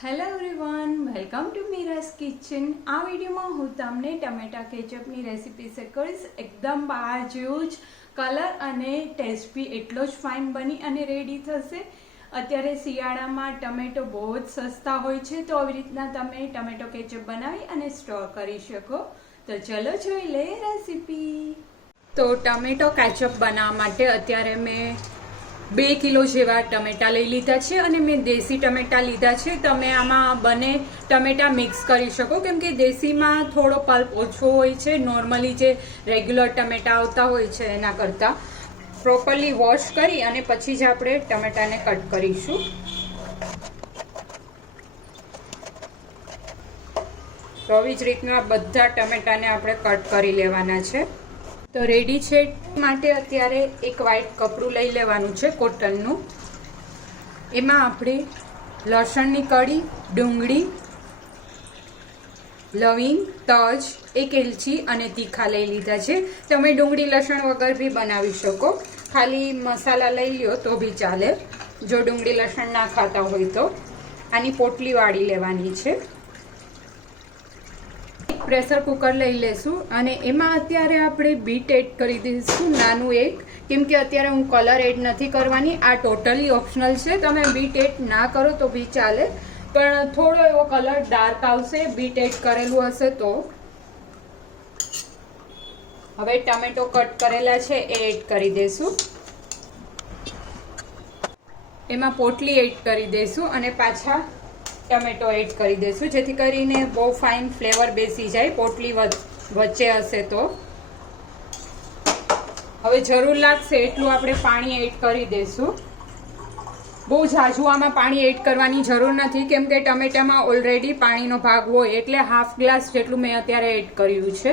Hello everyone, welcome to Meera's kitchen. આ વિડીયોમાં હું તમને ટમેટા કેચઅપની રેસીપી શેર કરીશ। એકદમ બહાર જેવું જ કલર અને ટેસ્ટ બી એટલો જ ફાઇન બની અને રેડી થશે। અત્યારે શિયાળામાં ટમેટો બહુ જ સસ્તા હોય છે, તો આવી રીતના તમે ટમેટો કેચઅપ બનાવી અને સ્ટોર કરી શકો। તો ચલો જોઈ લે રેસીપી। તો ટમેટો કેચઅપ બનાવવા માટે અત્યારે મેં 2 કિલો જેવા ટમેટા લઈ લીધા છે અને મેં દેશી ટમેટા લીધા છે। તમે આમાં બંને ટમેટા મિક્સ કરી શકો, કેમ કે દેશીમાં થોડો પલ્પ ઓછો હોય છે નોર્મલી જે રેગ્યુલર ટમેટા આવતા હોય છે એના કરતાં। પ્રોપરલી વોશ કરી અને પછી જ આપણે ટમેટાને કટ કરીશું। તો આવી જ રીતના બધા ટમેટાને આપણે કટ કરી લેવાના છે। તો રેડી છે માટે અત્યારે એક વ્હાઈટ કપડું લઈ લેવાનું છે કોટનનું। એમાં આપણે લસણની કળી, ડુંગળી, લવિંગ, તજ, એક એલચી અને તીખા લઈ લીધા છે। તમે ડુંગળી લસણ વગર બી બનાવી શકો, ખાલી મસાલા લઈ લ્યો તો બી ચાલે જો ડુંગળી લસણ ના ખાતા હોય તો। આની પોટલી વાળી લેવાની છે। પ્રેશર કુકર લઈ લેશું અને એમાં અત્યારે આપણે બીટ એડ કરી દઈશું, નાનું એક, કેમ કે અત્યારે હું કલર એડ નથી કરવાની। આ ટોટલી ઓપ્શનલ છે, તમે બીટ એડ ના કરો તો બી ચાલે, પણ થોડો એવો કલર ડાર્ક આવશે બીટ એડ કરેલું હશે તો। હવે ટમેટો કટ કરેલા છે એ એડ કરી દઈશું, એમાં પોટલી એડ કરી દઈશું અને પાછા ટમેટો એડ કરી દઈશું, જેથી કરીને બહુ ફાઇન ફ્લેવર બેસી જાય પોટલી વચ્ચે હશે તો। હવે જરૂર લાગશે એટલું આપણે પાણી એડ કરી દઈશું। બહુ ઝાઝું આમાં પાણી એડ કરવાની જરૂર નથી, કેમ કે ટમેટામાં ઓલરેડી પાણીનો ભાગ હોય, એટલે હાફ ગ્લાસ જેટલું મેં અત્યારે એડ કર્યું છે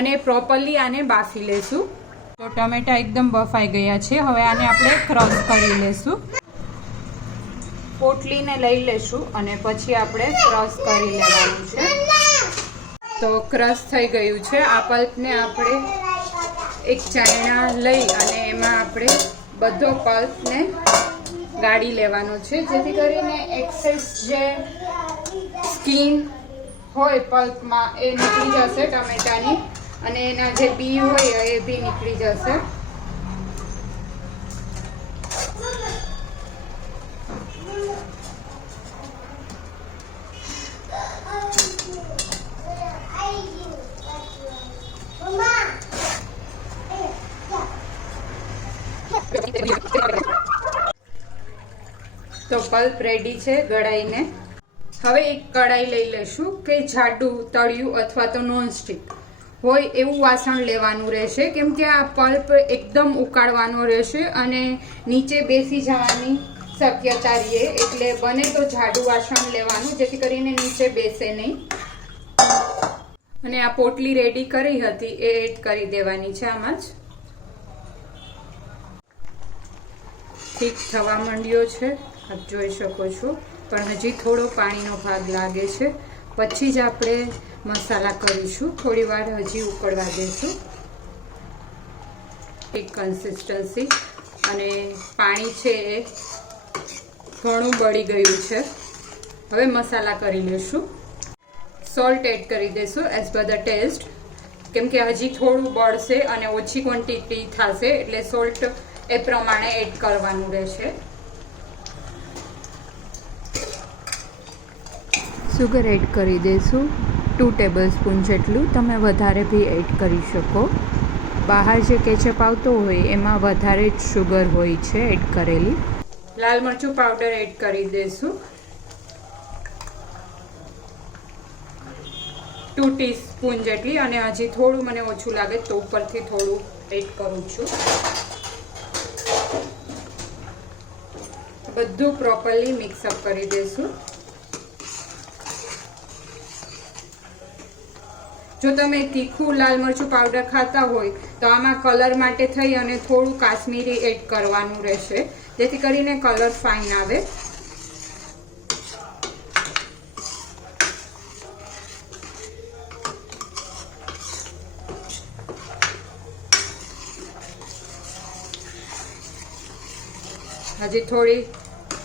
અને પ્રોપરલી આને બાફી લેશું। તો ટમેટા એકદમ બફાઈ ગયા છે, હવે આને આપણે ક્રશ કરી લેશું। પોટલીને લઈ લેશું અને પછી આપણે ક્રશ કરી લેવાનું છે। તો ક્રશ થઈ ગયું છે। આ પલ્પને આપણે એક ચાયણા લઈ અને એમાં આપણે બધો પલ્પને ગાળી લેવાનો છે, જેથી કરીને એક્સેસ જે સ્કીન હોય પલ્પમાં એ નીકળી જશે ટમેટાની, અને એના જે બી હોય એ બી નીકળી જશે। તો પલ્પ રેડી છે ગળાઈને। હવે એક કઢાઈ લઈ લેશું કે જાડું તળિયું અથવા તો નોનસ્ટિક હોય એવું વાસણ લેવાનું રહેશે, કેમ કે આ પલ્પ એકદમ ઉકાળવાનો રહેશે અને નીચે બેસી જવાની શક્યતા રહે, એટલે બને તો જાડું વાસણ લેવાનું જેથી કરીને નીચે બેસે નહીં। અને આ પોટલી રેડી કરી હતી એ એડ કરી દેવાની છે આમાં જ। ઠીક થવા માંડ્યો છે, આપ જોઈ શકો છો, પણ હજી થોડો પાણીનો ભાગ લાગે છે, પછી જ આપણે મસાલા કરીશું। થોડી વાર હજી ઉકળવા દઈશું। એક કન્સિસ્ટન્સી અને પાણી છે એ ઘણું બળી ગયું છે। હવે મસાલા કરી લઈશું। સોલ્ટ એડ કરી દઈશું એઝ પર ધ ટેસ્ટ, કેમ કે હજી થોડું બળશે અને ઓછી ક્વોન્ટિટી થશે, એટલે સોલ્ટ એ પ્રમાણે એડ કરવાનું રહેશે। સુગર એડ કરી દઈશું 2 ટેબલસ્પૂન જેટલું, તમે વધારે બી એડ કરી શકો। બહાર જે કેચઅપ આવતો હોય એમાં વધારે જ શુગર હોય છે એડ કરેલી। લાલ મરચું પાવડર એડ કરી દઈશું 2 ટીસ્પૂન જેટલી, અને હજી થોડું મને ઓછું લાગે તો ઉપરથી થોડું એડ કરું છું। બધું પ્રોપરલી મિક્સઅપ કરી દઈશું। જો તમે તીખું લાલ મરચું પાવડર ખાતા હોય તો આમાં કલર માટે થઈ અને થોડું કાશ્મીરી એડ કરવાનું રહેશે, જેથી કરીને કલર ફાઇન આવે। હજી થોડી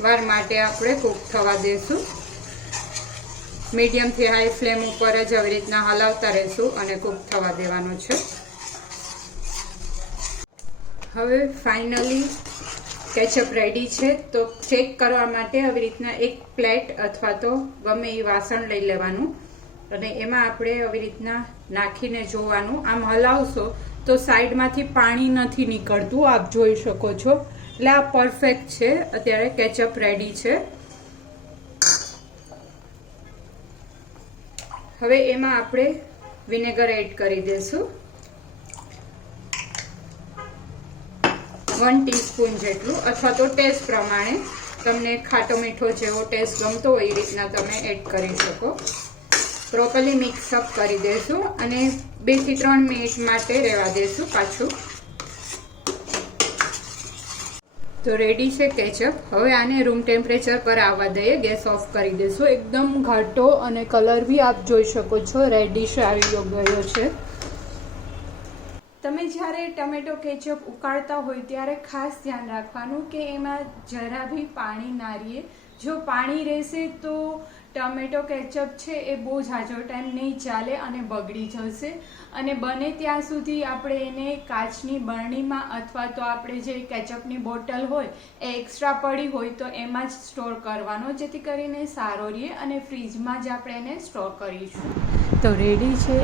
વાર માટે આપણે કૂક થવા દઈશું। મીડિયમથી હાઈ ફ્લેમ ઉપર જ આવી રીતના હલાવતા રહેશું અને કૂક થવા દેવાનું છે. હવે ફાઇનલી કેચઅપ રેડી છે. તો ચેક કરવા માટે આવી રીતના એક પ્લેટ અથવા તો ગમે એ વાસણ લઈ લેવાનું અને એમાં આપણે આવી રીતના નાખીને જોવાનું. આમ હલાવશો તો સાઈડમાંથી પાણી નથી નીકળતું, આપ જોઈ શકો છો. એટલે આ પરફેક્ટ છે. અત્યારે કેચઅપ રેડી છે. હવે એમાં આપણે વિનેગર એડ કરી દઈશું, 1 ટીસ્પૂન જેટલું, અથવા તો ટેસ્ટ પ્રમાણે તમને ખાટો મીઠો જેવો ટેસ્ટ ગમતો હોય એ રીતના તમે એડ કરી શકો. પ્રોપરલી મિક્સઅપ કરી દઈશું અને 2 થી 3 મિનિટ માટે રહેવા દઈશું પાછું. તો રેડી છે કેચઅપ. હવે આને રૂમ ટેમ્પરેચર પર આવવા દઈએ. ગેસ ઓફ કરી દઈશું. એકદમ ઘાટો અને કલર બી આપ જોઈ શકો છો રેડિશ આવી ગયો છે. તમે જ્યારે ટમેટો કેચઅપ ઉકાળતા હોય ત્યારે ખાસ ધ્યાન રાખવાનું કે એમાં જરા બી પાણી ના રહે. જો પાણી રહેશે તો ટમેટો કેચઅપ છે એ બહુ ઝાઝો ટાઈમ નહીં ચાલે અને બગડી જશે. અને બને ત્યાં સુધી આપણે એને કાચની બરણીમાં અથવા તો આપણે જે કેચઅપની બોટલ હોય એ એક્સ્ટ્રા પડી હોય તો એમાં જ સ્ટોર કરવાનો, જેથી કરીને સારો રહે અને ફ્રીજમાં જ આપણે એને સ્ટોર કરીશું. તો રેડી છે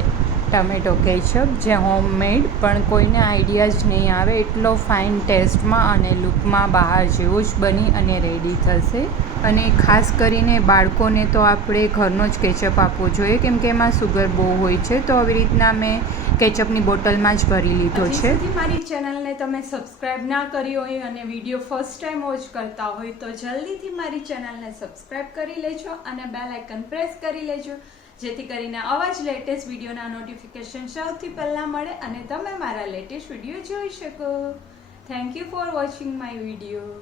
ટમેટો કેચઅપ, જે હોમમેડ પણ કોઈને આઈડિયા જ નહીં આવે એટલો ફાઇન ટેસ્ટમાં અને લુકમાં બહાર જેવો જ બની અને રેડી થશે. અને ખાસ કરીને બાળકોને તો આપણે ઘરનો જ કેચઅપ આપવો જોઈએ, કેમ કે એમાં સુગર બહુ હોય છે. તો આવી રીતના મેં કેચઅપની બોટલમાં જ ભરી લીધો છે. મારી ચેનલને તમે સબસ્ક્રાઇબ ના કરી હોય અને વિડીયો ફર્સ્ટ ટાઈમ વોચ કરતા હોય તો જલ્દીથી મારી ચેનલને સબસ્ક્રાઇબ કરી લેજો અને બેલ આઇકન પ્રેસ કરી લેજો, જેથી કરીને આવા જ લેટેસ્ટ વિડીયોના નોટિફિકેશન સૌથી પહેલાં મળે અને તમે મારા લેટેસ્ટ વિડીયો જોઈ શકો. Thank you for watching my video.